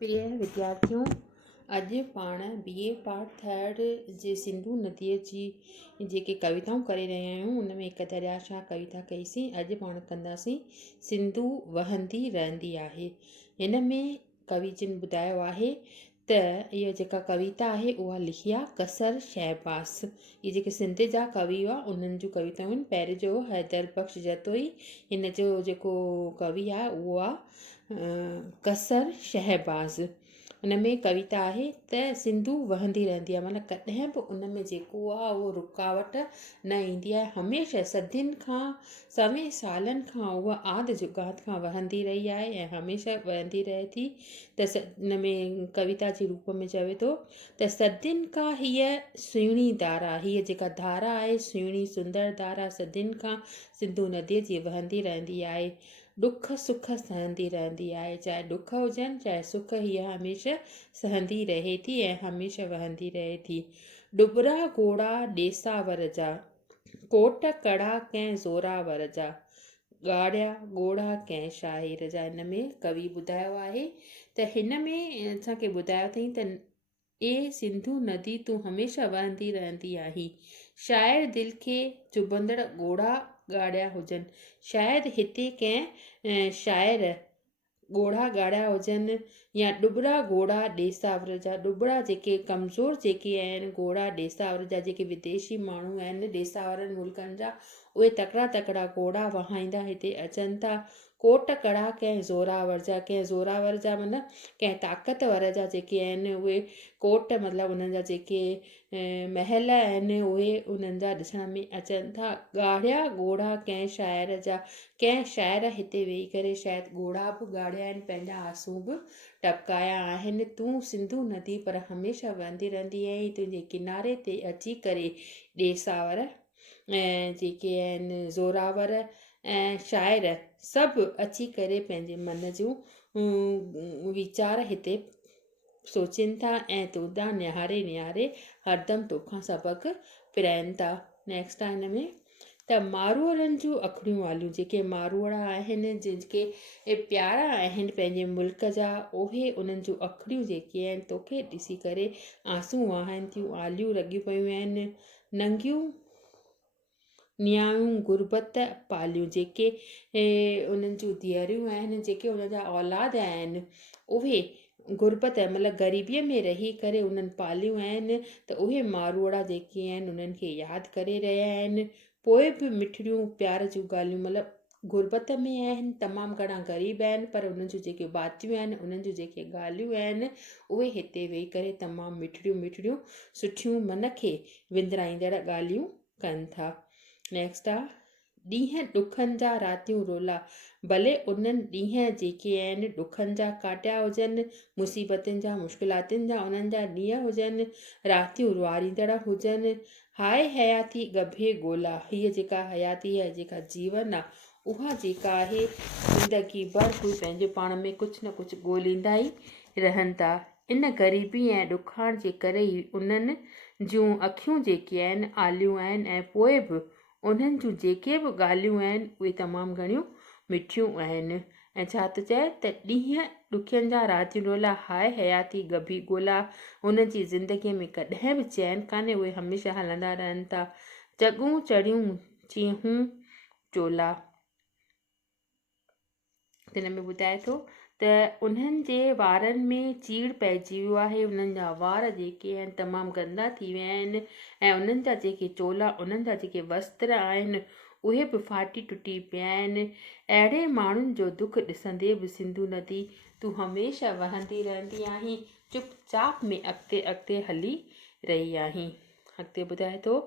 प्रिय विद्यार्थियों, अॼु पाण BA पार्ट थर्ड जे सिंधु नदीअ जी जेके कविताऊं करे रहिया आहियूं उन में हिकु दरियाशाह कविता कईसीं। अॼु पाण कंदासीं सिंधु वहंदी रहंदी आहे। हिन में कवि जिन ॿुधायो आहे त इहा जेका कविता आहे उहा लिखी आहे कसर शहबाज़। इहे जेके सिंध जा कवि हुआ उन्हनि जूं कविताऊं आहिनि। पहिरियों जो हैदर बख़्श जतोई, हिन जो जेको कवि आहे उहो आहे कसर शहबाज़। उन में कविता आहे त सिंधु वहंदी रहंदी आहे, माना कॾहिं बि उन में जेको आहे उहो रुकावट न ईंदी आहे। हमेशह सदियुनि खां सवें सालनि खां उहा आदि जुगात खां वहंदी रही आहे ऐं हमेशह वहंदी रहे थी। त इन में कविता जे रूप में चवे थो त सदियुनि खां हीअ सुहिणी धारा, हीअ जेका धारा आहे सुहिणी सुंदर धारा सदियुनि खां सिंधु नदीअ जी वहंदी रहंदी आहे। दुख सुख सहंदी रहंदी आहे, चाहे दुख हुजनि चाहे सुख, हीअ हमेशह सहंदी रहे थी ऐं हमेशह वहंदी रहे थी। डुबरा घोड़ा ॾेसावर जा, कोट कड़ा कंहिं ज़ोरावर जा, ॻाढ़िया घोड़ा कंहिं शाहिर जा। हिन में कवि ॿुधायो आहे त हिन में असांखे ॿुधायो अथई त ए सिंधु नदी तूं हमेशह वहंदी रहंदी आहीं। शाइर दिलि खे चुभंदड़ घोड़ा ॻाढ़िया हुजनि, शायदि हिते कंहिं शाइर घोड़ा ॻाढ़िया हुजनि या डुबरा घोड़ा ॾेसावर जा। डुबरा जेके कमज़ोर जेके आहिनि घोड़ा ॾेसावर जा, जेके विदेशी माण्हू आहिनि ॾेसावरनि मुल्कनि जा, उहे तकिड़ा तकिड़ा घोड़ा वहाईंदा हिते अचनि था। कोट कड़ा कंहिं ज़ोरावर जा, कंहिं ज़ोरावर जा माना कंहिं ताक़तवर जा जेके आहिनि उहे कोट मतिलबु उन्हनि जा जेके महल आहिनि उहे उन्हनि जा ॾिसण में अचनि था। ॻाढ़िया घोड़ा कंहिं शाइर जा, कंहिं शाइर हिते वेही करे शायदि घोड़ा बि ॻाढ़िया आहिनि, पंहिंजा आंसू बि टपकाया आहिनि। तूं सिंधु नदी पर हमेशह वहंदी रहंदी आहीं, तुंहिंजे किनारे ते अची करे ॾेसावर ऐं जेके आहिनि ज़ोरावर ऐं शाइर सभु अची करे पंहिंजे मन जूं वीचार हिते सोचनि था ऐं तोॾां निहारे निहारे हरदमि तोखां सबक़ु पिराइनि था। नेक्स्ट आहे हिन में त मारूअरनि जूं अखियूं वालियूं, जेके मारूअड़ा आहिनि जेके प्यारा आहिनि पंहिंजे मुल्क जा, उहे उन्हनि जूं अखियूं जेके आहिनि तोखे ॾिसी करे आंसू वहाइनि थियूं, आलियूं लॻियूं पियूं आहिनि। नंगियूं नियाणियूं गुरबत पालियूं, जेके उन्हनि जूं धीअरूं आहिनि, जेके उन्हनि जा औलाद आहिनि उहे गुरबत मतिलबु ग़रीबीअ में रही करे उन्हनि पालियूं आहिनि, त उहे मारूअड़ा जेके आहिनि उन्हनि खे यादि करे रहिया आहिनि। पोइ बि मिठड़ियूं प्यार जूं ॻाल्हियूं, मतिलबु गुरबत में आहिनि, तमामु घणा ग़रीब आहिनि, पर उन्हनि जूं जेके बातियूं आहिनि उन्हनि जूं जेके ॻाल्हियूं आहिनि उहे हिते वेही करे तमामु मिठड़ियूं मिठड़ियूं सुठियूं मन खे विंदराईंदड़ ॻाल्हियूं कनि था। नेक्स्ट आहे ॾींहं ॾुखनि जा रातियूं रोला, भले उन्हनि ॾींहं जेके आहिनि ॾुखनि जा काटिया हुजनि, मुसीबतुनि जा मुश्किलातुनि जा उन्हनि जा ॾींहं हुजनि, रातियूं रुआरींदड़ हुजनि। हाय हयाती गभे ॻोल्हा, हीअ जेका हयाती आहे जेका जीवन आहे उहा जेका आहे ज़िंदगी भर कोई पंहिंजे पाण में कुझु न कुझु ॻोल्हींदा ई रहनि था। इन ग़रीबी ऐं ॾुखाण जे करे ई उन्हनि जूं अखियूं जेके आहिनि आलियूं आहिनि ऐं पोइ बि उन्हनि जूं जेके बि ॻाल्हियूं आहिनि उहे तमामु घणियूं मिठियूं आहिनि। ऐं छा थो चए त ॾींहं ॾुखियनि जा रातियूं रोला, हाय हयाती गभी ॻोल्हा, हुन जी ज़िंदगीअ में कॾहिं बि चैन कान्हे, उहे हमेशह हलंदा रहनि था। चॻूं चढ़ियूं चीहूं चोला, हिन में ॿुधाए थो त उन्हनि जे वारनि में चीड़ पइजी वियो आहे, उन्हनि जा वार जेके आहिनि तमामु गंदा थी विया आहिनि ऐं उन्हनि जा जेके चोला, उन्हनि जा जेके वस्त्र आहिनि उहे बि फाटी टुटी पिया आहिनि। अहिड़े माण्हुनि जो दुख ॾिसंदे बि सिंधु नदी तूं हमेशह वहंदी रहंदी आहीं, चुपचाप में अॻिते अॻिते हली रही आहीं। अॻिते ॿुधाए थो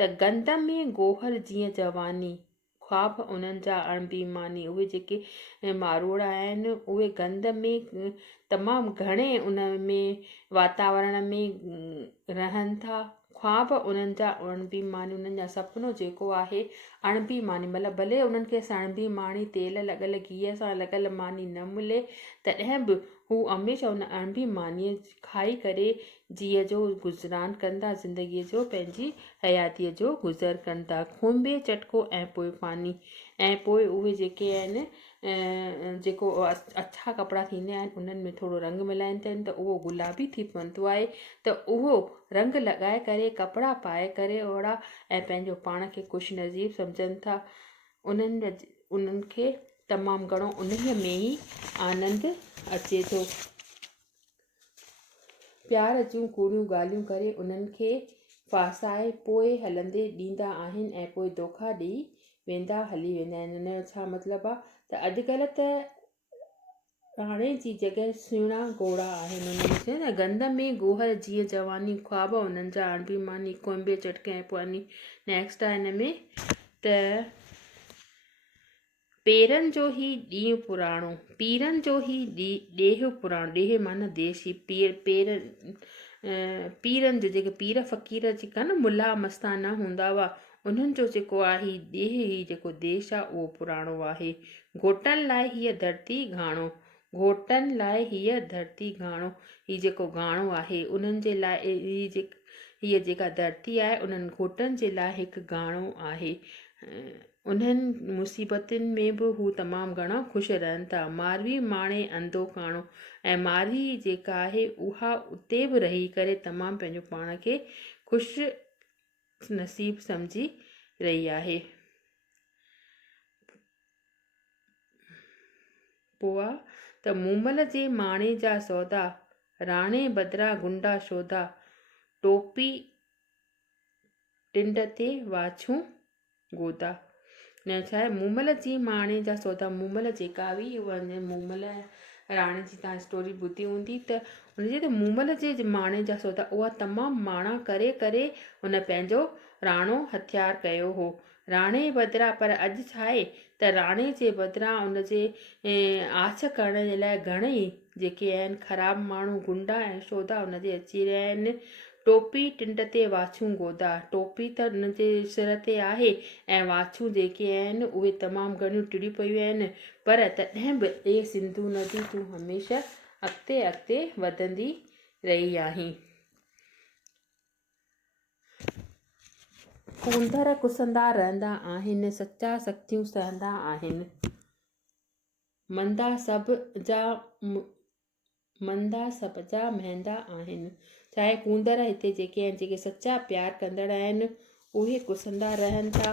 त गंद में गोहर जीअं जवानी, ख्वाब उन्हनि जा अणबीमानी, उहे जेके मारूअड़ा आहिनि उहे गंद में तमामु घणे उन में वातावरण में रहनि था। ख्वाब उन्हनि जा अणबीमानी, उन्हनि जा सुपिनो जेको आहे अणबीमानी, मतिलबु भले उन्हनि खे अणबी मानी तेल लॻल घीअ सां लॻल मानी न मिले तॾहिं बि हू हमेशह उन अणबी मानीअ खाई करे जीअ जो गुज़रान कंदा, ज़िंदगीअ जो पंहिंजी हयातीअ जो गुज़र कनि था। खुंबे चटको ऐं पोइ पानी, ऐं पोइ उहे जेके आहिनि जेको अछा कपिड़ा थींदा आहिनि उन्हनि में थोरो रंग मिलाईंदा आहिनि त उहो गुलाबी थी पवंदो आहे। त उहो रंग लॻाए करे कपिड़ा पाए करे ओड़ा ऐं पंहिंजो पाण खे ख़ुशि नसीबु सम्झनि था। उन्हनि खे तमामु घणो उन्हीअ में ई आनंदु अचे थो। प्यार जूं कूड़ियूं ॻाल्हियूं करे उन्हनि खे फासाए पोइ हलंदे ॾींदा आहिनि ऐं पोइ धोखा ॾेई हली वेंदा आहिनि। हिन जो छा मतिलबु आहे त अॼुकल्ह त हाणे जी जॻह सुहिणा घोड़ा आहिनि। उन्हनि चयो न गंद में गोहर जीअं जवानी ख्वाब उन्हनि जा अणबी मानी कोयम्बे चटके ऐं पुआनी। नेक्स्ट आहे हिन में त पेरनि जो ई ॾींहुं पुराणो, पीरनि जो ई ॾेह पुराणो, ॾेह माना देश ई पीरनि जो जेके पीर फ़क़ीर जेका न मुला मस्ताना हूंदा हुआ उन्हनि जो जेको आहे ॾेह ई जेको देश आहे उहो पुराणो आहे। घोटनि लाइ हीअ धरती घाणो, घोटनि लाइ हीअ धरती घाणो, हीअ जेको घाणो आहे उन्हनि जे लाइ हीअ जेका धरती आहे उन्हनि घोटनि जे लाइ हिकु घाणो आहे। उन्हनि मुसीबतुनि में बि हू तमामु घणा ख़ुशि रहनि था। मारवी माणे अंधो काणो, ऐं मारवी जेका आहे उहा उते बि रही करे तमामु पंहिंजो पाण खे ख़ुशि नसीबु सम्झी रही आहे। पोइ आहे त मूमल जे माणे जा सौदा, राणे बदिरां गुंडा शोधा, टोपी टिंड ते वाछूं गोदा। न छा आहे मूमल जी माणे जा सौदा, मूमल जेका हुई उहा मूमल राणे जी तव्हां स्टोरी ॿुधी हूंदी त हुनजे त मूमल जे माणे जा सौदा उहा तमामु माणा करे करे हुन पंहिंजो राणो हथियार कयो हो राणे बदिरां। पर अॼु छा आहे त राणे जे बदिरां हुनजे आछ करण जे लाइ घणेई जेके आहिनि ख़राबु माण्हू गुंडा ऐं शोधा हुनजे अची रहिया आहिनि। टोपी टिंड ते वाछूं गोदा, टोपी त हुनजे सिर ते आहे ऐं वाछूं जेके आहिनि उहे तमामु घणियूं टिड़ियूं पियूं आहिनि। पर तॾहिं बि ए सिंधू नदी तूं हमेशह अॻिते अॻिते वधंदी रही आहीं। कूंदर कुसंदा रहंदा आहिनि, सचा सख़्तियूं सहंदा आहिनि, मंदा सभ जा महंदा आहिनि। चाहे कूंदर हिते जेके आहिनि जेके सचा प्यार कंदड़ आहिनि उहे कुसंदा रहनि था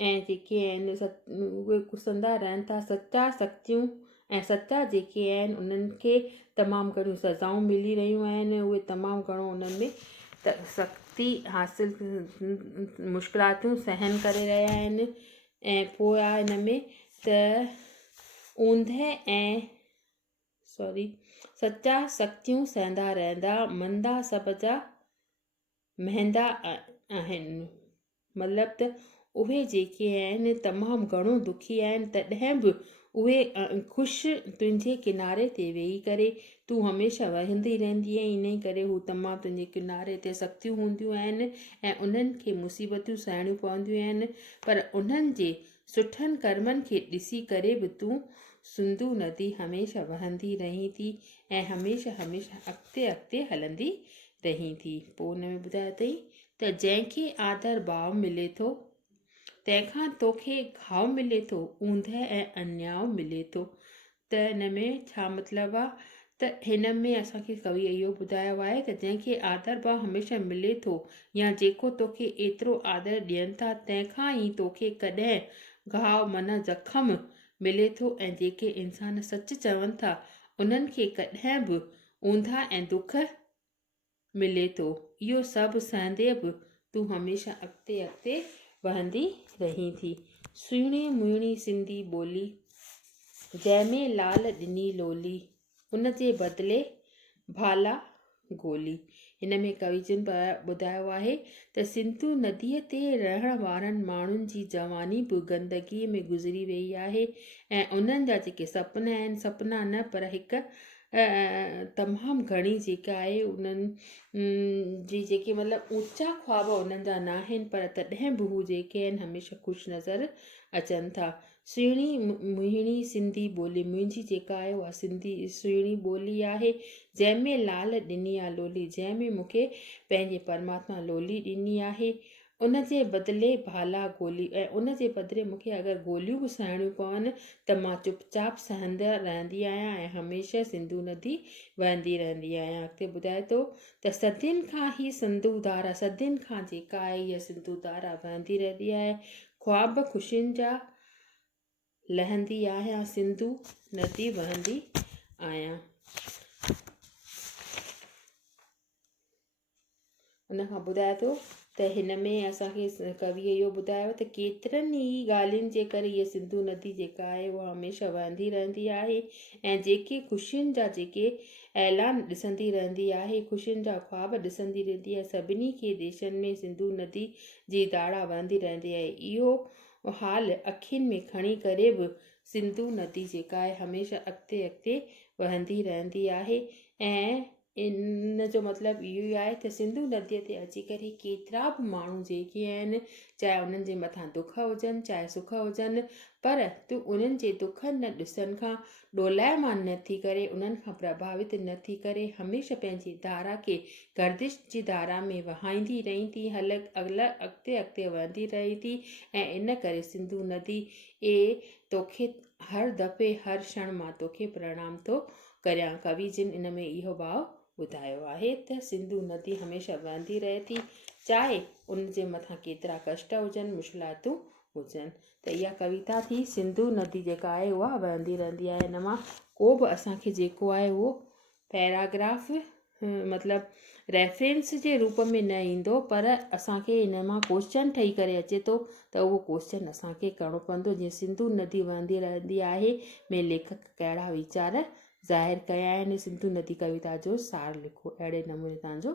ऐं जेके आहिनि उहे कुसंदा रहनि था। सचा सख़्तियूं ऐं सचा जेके आहिनि उन्हनि खे तमामु घणियूं सज़ाऊं मिली रहियूं आहिनि। उहे तमामु घणो उन्हनि में त सख़्ती हासिलु मुश्किलातूं सहन करे रहिया आहिनि। ऐं पोइ आहे हिन में त ऊंधे ऐं सचा सख़्तियूं सहंदा रहंदा, मंदा सभ जा महंदा आहिनि। मतिलबु त उहे जेके आहिनि तमामु घणो दुखी आहिनि तॾहिं बि उहे ख़ुशि तुंहिंजे किनारे ते वेही करे तूं हमेशह वहंदी रहंदी आहीं। इन करे हू तमामु तुंहिंजे किनारे ते सख़्तियूं हूंदियूं आहिनि ऐं उन्हनि खे मुसीबतूं सहणियूं पवंदियूं आहिनि। पर उन्हनि जे सुठनि कर्मनि खे ॾिसी करे बि तूं सिंधू नदी हमेशह वहंदी रहीं थी ऐं हमेशह हमेशह अॻिते अॻिते हलंदी रहीं थी। पोइ हुन में ॿुधायो अथई त जंहिंखे आदर भाव मिले थो तंहिंखां तोखे घाव मिले थो, ऊंधे ऐं अन्याय मिले थो। त हिन में छा मतिलबु आहे त हिन में असांखे कवि इहो ॿुधायो आहे त जंहिंखे आदर भाव हमेशह मिले थो या जेको तोखे एतिरो आदर ॾियनि था तंहिंखां ई तोखे कॾहिं घाव माना ज़ख़म मिले थो ऐं जेके इंसान सच चवनि था उन्हनि खे कॾहिं बि ऊंधा ऐं दुख मिले थो। इहो सभु सहंदे बि तूं हमेशह अॻिते अॻिते वहंदी रहीं थी। सुहिणी मुहिणी सिंधी ॿोली जंहिंमें लाल ॾिनी लोली उनजे बदिले भाला गोली। हिन में कवि जिन ॿुधायो आहे त सिंधू नदीअ ते रहण वारनि माण्हुनि जी जवानी बि गंदगीअ में गुज़री वई आहे ऐं उन्हनि जा जेके सपना आहिनि सपना न पर हिकु तमामु घणी जेका आहे उन्हनि जी जेके मतिलबु ऊचा ख्वाब उन्हनि जा न आहिनि पर तॾहिं बि हू जेके आहिनि हमेशह ख़ुशि नज़र अचनि था। सुहिणी मुहिणी सिंधी ॿोली मुंहिंजी जेका आहे उहा सिंधी सुहिणी ॿोली आहे जंहिंमें लाल ॾिनी आहे लोली जंहिंमें मूंखे पंहिंजे परमात्मा लोली ॾिनी आहे। उन जे बदिले भाला गोली ऐं उन जे बदिले मूंखे अगरि गोलियूं बि सहणियूं पवनि त मां चुपचाप सहंदड़ रहंदी आहियां ऐं हमेशह सिंधू नदी वहंदी रहंदी आहियां। अॻिते ॿुधाए थो त सदियुनि खां ई सिंधू धारा, सदियुनि खां जेका आहे इहा सिंधू धारा वहंदी रहंदी आहे। ख्वाब ख़ुशियुनि जा लहंदी आहियां, सिंधू नदी वहंदी आहियां। उन खां ॿुधाए थो त हिन में असांखे कविअ इहो ॿुधायो त केतिरनि ई ॻाल्हियुनि जे करे हीअ सिंधू नदी जेका आहे उहा हमेशह वहंदी रहंदी आहे ऐं जेके ख़ुशियुनि जा जेके ऐलान ॾिसंदी रहंदी आहे, ख़ुशियुनि जा ख्वाब ॾिसंदी रहंदी आहे। सभिनी खे देशनि में सिंधू नदी जी धारा वहंदी रहंदी आहे। इहो हाल अखियुनि में खणी करे बि सिंधू नदी जेका आहे हमेशह अॻिते अॻिते वहंदी रहंदी आहे। ऐं इन जो मतिलबु इहो ई आहे त सिंधू नदीअ ते अची करे केतिरा बि माण्हू जेके आहिनि, चाहे उन्हनि जे मथां दुख हुजनि चाहे सुख हुजनि, पर तूं उन्हनि जे दुखनि न ॾिसनि खां ॾोलायमान न थी करे, उन्हनि खां प्रभावित न थी करे हमेशह पंहिंजी धारा खे गर्दिश जी धारा में वहाईंदी रही थी, अॻिते अॻिते वहंदी रहे थी। ऐं इन करे सिंधू नदी तोखे हर दफ़े हर क्षण मां तोखे प्रणाम थो करियां। कवि जिन इन में इहो भाव ॿुधायो आहे त सिंधू नदी हमेशह वहंदी रहे थी, चाहे उन जे मथां केतिरा कष्ट हुजनि, मुश्किलातूं हुजनि। त इहा कविता थी सिंधू नदी जेका आहे उहा वहंदी रहंदी आहे। इन मां को बि असांखे जेको आहे उहो पैराग्राफ मतिलबु रेफरेंस जे रूप में न ईंदो, पर असांखे इन मां क्वेश्चन ठही करे अचे थो त उहो क्वेश्चन असांखे करिणो पवंदो। जीअं सिंधू नदी वहंदी रहंदी आहे में लेखक कहिड़ा वीचार ज़ाहिर कया आहिनि, सिंधू नदी कविता जो सार लिखो। अहिड़े नमूने तव्हांजो